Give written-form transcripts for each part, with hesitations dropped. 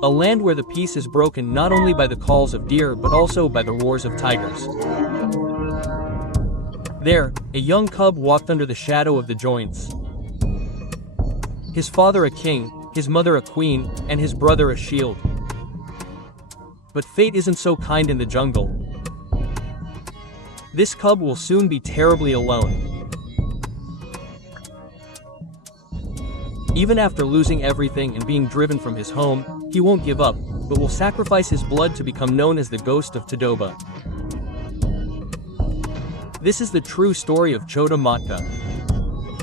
a land where the peace is broken not only by the calls of deer but also by the roars of tigers. There, a young cub walked under the shadow of the giants. His father a king, his mother a queen, and his brother a shield. But fate isn't so kind in the jungle. This cub will soon be terribly alone. Even after losing everything and being driven from his home, he won't give up, but will sacrifice his blood to become known as the ghost of Tadoba. This is the true story of Chota Matka.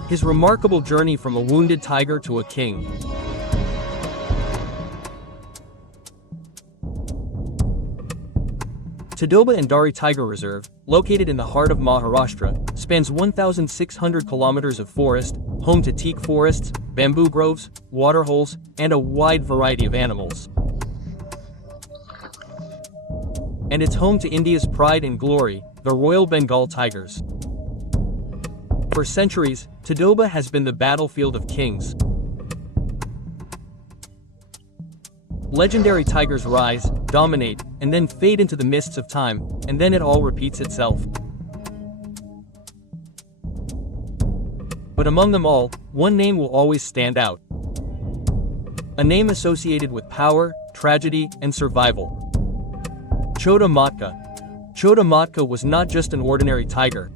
His remarkable journey from a wounded tiger to a king. Tadoba Andhari Tiger Reserve, located in the heart of Maharashtra, spans 1,600 kilometers of forest, home to teak forests, bamboo groves, waterholes, and a wide variety of animals. And it's home to India's pride and glory, the Royal Bengal tigers. For centuries, Tadoba has been the battlefield of kings. Legendary tigers rise, dominate, and then fade into the mists of time, and then it all repeats itself. But among them all, one name will always stand out. A name associated with power, tragedy, and survival. Chota Matka. Chota Matka was not just an ordinary tiger.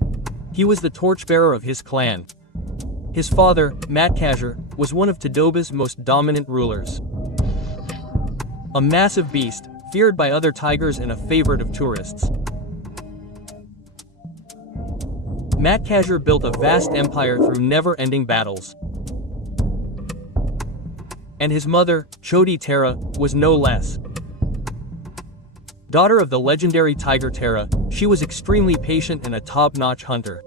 He was the torchbearer of his clan. His father, Matkazar, was one of Tadoba's most dominant rulers. A massive beast, feared by other tigers and a favorite of tourists. Matkazar built a vast empire through never-ending battles. And his mother, Choti Tara, was no less. Daughter of the legendary tiger Tara, she was extremely patient and a top-notch hunter.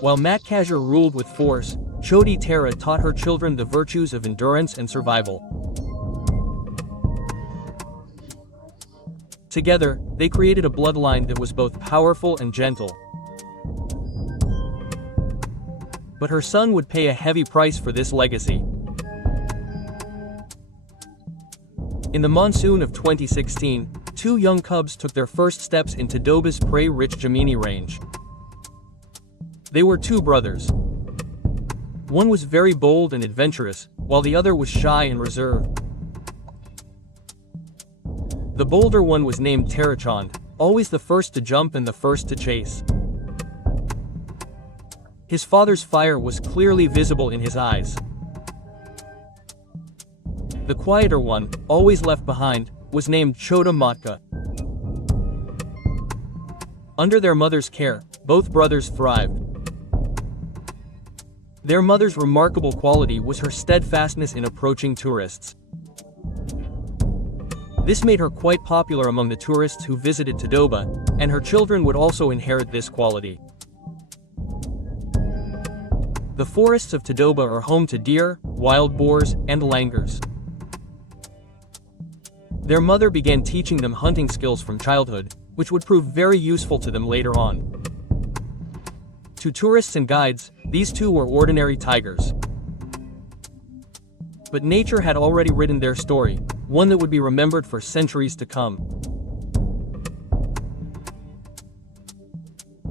While Matkazar ruled with force, Choti Tara taught her children the virtues of endurance and survival. Together, they created a bloodline that was both powerful and gentle. But her son would pay a heavy price for this legacy. In the monsoon of 2016, two young cubs took their first steps into Tadoba's prey-rich Jamini range. They were two brothers. One was very bold and adventurous, while the other was shy and reserved. The bolder one was named Tarachand, always the first to jump and the first to chase. His father's fire was clearly visible in his eyes. The quieter one, always left behind, was named Chota Matka. Under their mother's care, both brothers thrived. Their mother's remarkable quality was her steadfastness in approaching tourists. This made her quite popular among the tourists who visited Tadoba, and her children would also inherit this quality. The forests of Tadoba are home to deer, wild boars, and langurs. Their mother began teaching them hunting skills from childhood, which would prove very useful to them later on. To tourists and guides, these two were ordinary tigers. But nature had already written their story, one that would be remembered for centuries to come.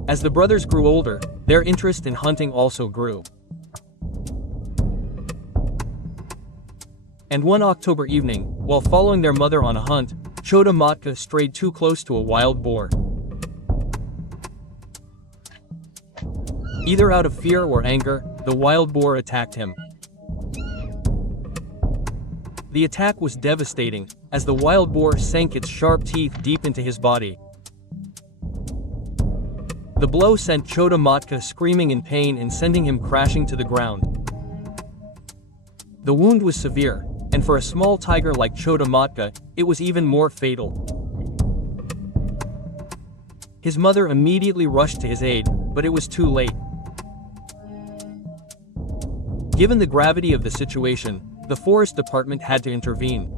As the brothers grew older, their interest in hunting also grew. And one October evening, while following their mother on a hunt, Chota Matka strayed too close to a wild boar. Either out of fear or anger, the wild boar attacked him. The attack was devastating, as the wild boar sank its sharp teeth deep into his body. The blow sent Chota Matka screaming in pain and sending him crashing to the ground. The wound was severe, and for a small tiger like Chota Matka, it was even more fatal. His mother immediately rushed to his aid, but it was too late. Given the gravity of the situation, the forest department had to intervene.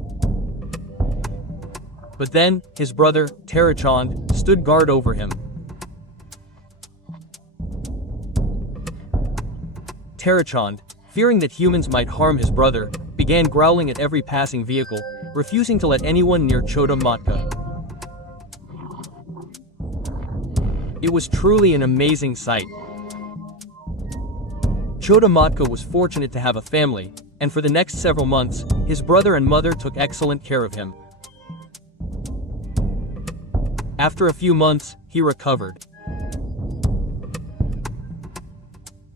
But then, his brother, Tarachand, stood guard over him. Tarachand, fearing that humans might harm his brother, began began growling at every passing vehicle, refusing to let anyone near Chota Matka. It was truly an amazing sight. Chota Matka was fortunate to have a family, and for the next several months, his brother and mother took excellent care of him. After a few months, he recovered.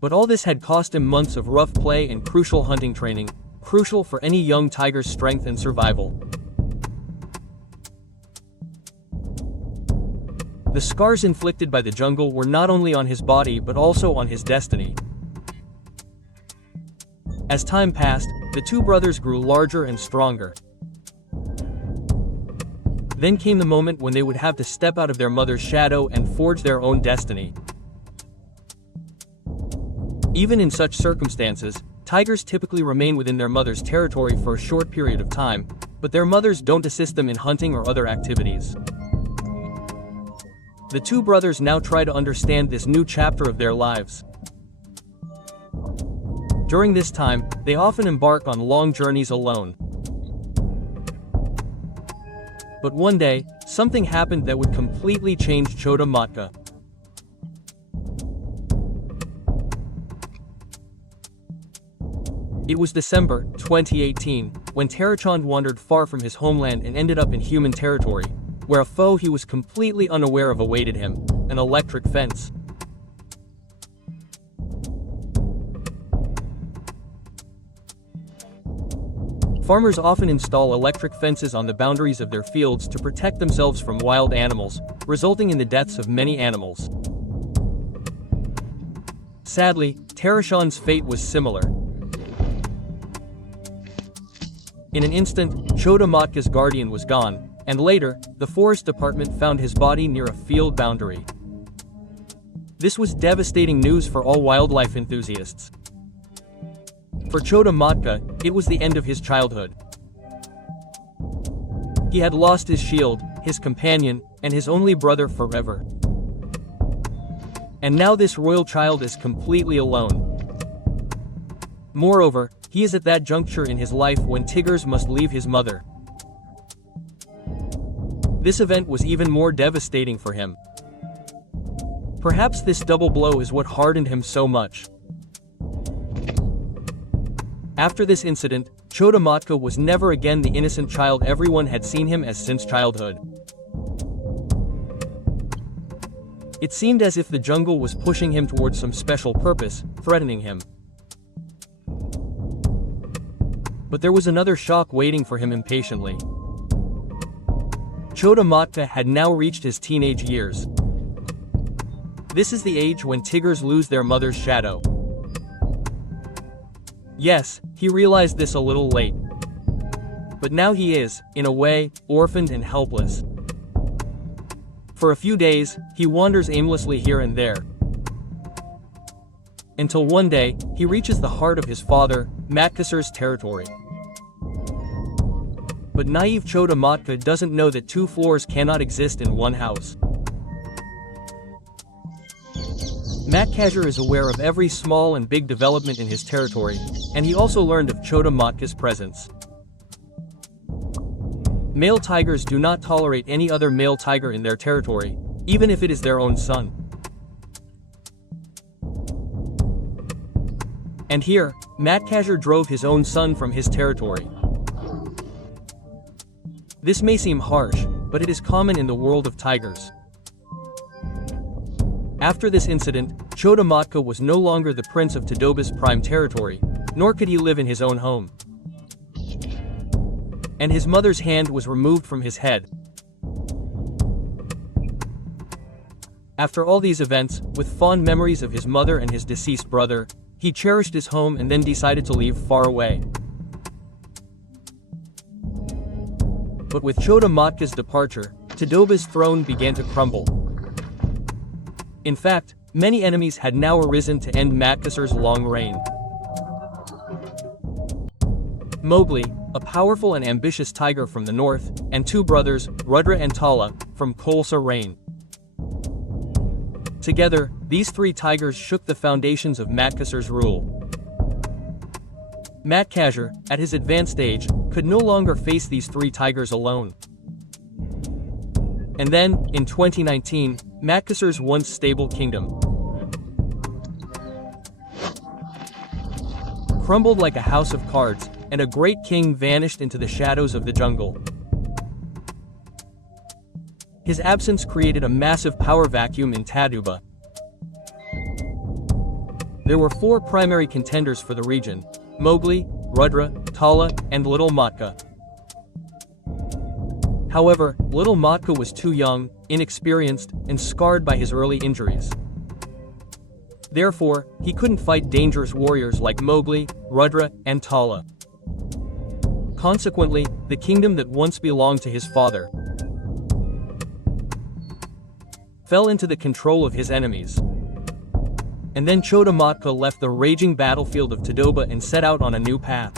But all this had cost him months of rough play and crucial hunting training, crucial for any young tiger's strength and survival. The scars inflicted by the jungle were not only on his body but also on his destiny. As time passed, the two brothers grew larger and stronger. Then came the moment when they would have to step out of their mother's shadow and forge their own destiny. Even in such circumstances, tigers typically remain within their mother's territory for a short period of time, but their mothers don't assist them in hunting or other activities. The two brothers now try to understand this new chapter of their lives. During this time, they often embark on long journeys alone. But one day, something happened that would completely change Chota Matka. It was December 2018, when Tarachand wandered far from his homeland and ended up in human territory, where a foe he was completely unaware of awaited him, an electric fence. Farmers often install electric fences on the boundaries of their fields to protect themselves from wild animals, resulting in the deaths of many animals. Sadly, Tarachand's fate was similar. In an instant, Chota Matka's guardian was gone, and later, the forest department found his body near a field boundary. This was devastating news for all wildlife enthusiasts. For Chota Matka, it was the end of his childhood. He had lost his shield, his companion, and his only brother forever. And now this royal child is completely alone. Moreover, he is at that juncture in his life when tigers must leave his mother. This event was even more devastating for him. Perhaps this double blow is what hardened him so much. After this incident, Chota Matka was never again the innocent child everyone had seen him as since childhood. It seemed as if the jungle was pushing him towards some special purpose, threatening him. But there was another shock waiting for him impatiently. Chota Matka had now reached his teenage years. This is the age when tigers lose their mother's shadow. Yes, he realized this a little late. But now he is, in a way, orphaned and helpless. For a few days, he wanders aimlessly here and there. Until one day, he reaches the heart of his father, Matkassur's territory. But naive Chota Matka doesn't know that two floors cannot exist in one house. Matkassur is aware of every small and big development in his territory, and he also learned of Chota Matka's presence. Male tigers do not tolerate any other male tiger in their territory, even if it is their own son. And here, Matkassur drove his own son from his territory. This may seem harsh, but it is common in the world of tigers. After this incident, Chota Matka was no longer the prince of Tadoba's prime territory, nor could he live in his own home. And his mother's hand was removed from his head. After all these events, with fond memories of his mother and his deceased brother, he cherished his home and then decided to leave far away. But with Chota Matka's departure, Tadoba's throne began to crumble. In fact, many enemies had now arisen to end Matkassur's long reign. Mowgli, a powerful and ambitious tiger from the north, and two brothers, Rudra and Tala, from Kholsa reigned. Together, these three tigers shook the foundations of Matkassur's rule. Matkazar, at his advanced age, could no longer face these three tigers alone. And then, in 2019, Matkazar's once stable kingdom crumbled like a house of cards, and a great king vanished into the shadows of the jungle. His absence created a massive power vacuum in Taduba. There were four primary contenders for the region: Mowgli, Rudra, Tala, and Little Matka. However, Little Matka was too young, inexperienced, and scarred by his early injuries. Therefore, he couldn't fight dangerous warriors like Mowgli, Rudra, and Tala. Consequently, the kingdom that once belonged to his father fell into the control of his enemies. And then Chota Matka left the raging battlefield of Tadoba and set out on a new path.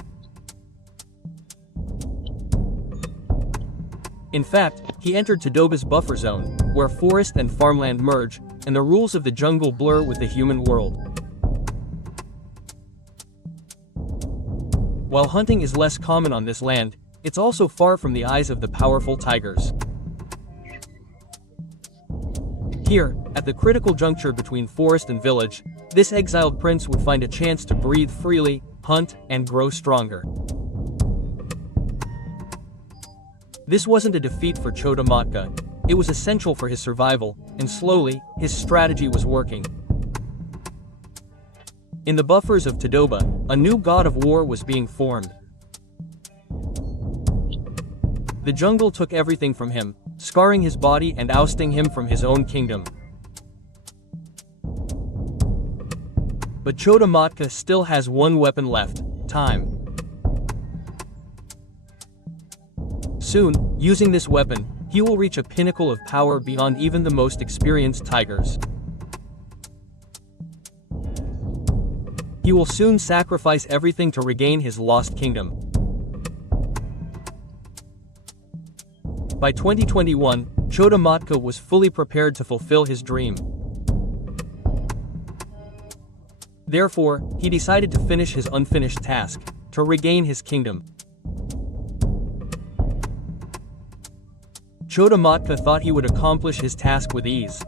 In fact, he entered Tadoba's buffer zone, where forest and farmland merge, and the rules of the jungle blur with the human world. While hunting is less common on this land, it's also far from the eyes of the powerful tigers. Here, at the critical juncture between forest and village, this exiled prince would find a chance to breathe freely, hunt, and grow stronger. This wasn't a defeat for Chota Matka. It was essential for his survival, and slowly, his strategy was working. In the buffers of Tadoba, a new god of war was being formed. The jungle took everything from him, scarring his body and ousting him from his own kingdom. But Chota Matka still has one weapon left: time. Soon, using this weapon, he will reach a pinnacle of power beyond even the most experienced tigers. He will soon sacrifice everything to regain his lost kingdom. By 2021, Chota Matka was fully prepared to fulfill his dream. Therefore, he decided to finish his unfinished task, to regain his kingdom. Chota Matka thought he would accomplish his task with ease.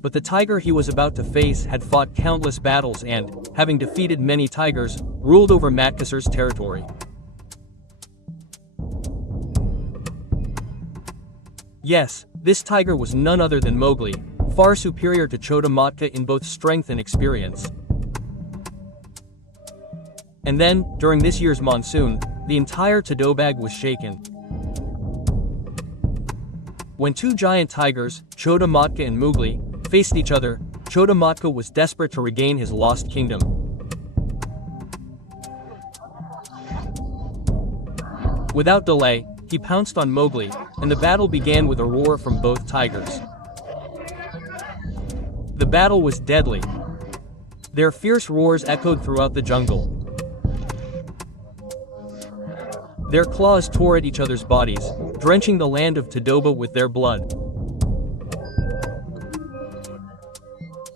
But the tiger he was about to face had fought countless battles and, having defeated many tigers, ruled over Matkazar's territory. Yes, this tiger was none other than Mowgli, far superior to Chota Matka in both strength and experience. And then, during this year's monsoon, the entire Tadobag was shaken. When two giant tigers, Chota Matka and Mowgli, faced each other, Chota Matka was desperate to regain his lost kingdom. Without delay, he pounced on Mowgli, and the battle began with a roar from both tigers. The battle was deadly. Their fierce roars echoed throughout the jungle. Their claws tore at each other's bodies, drenching the land of Tadoba with their blood.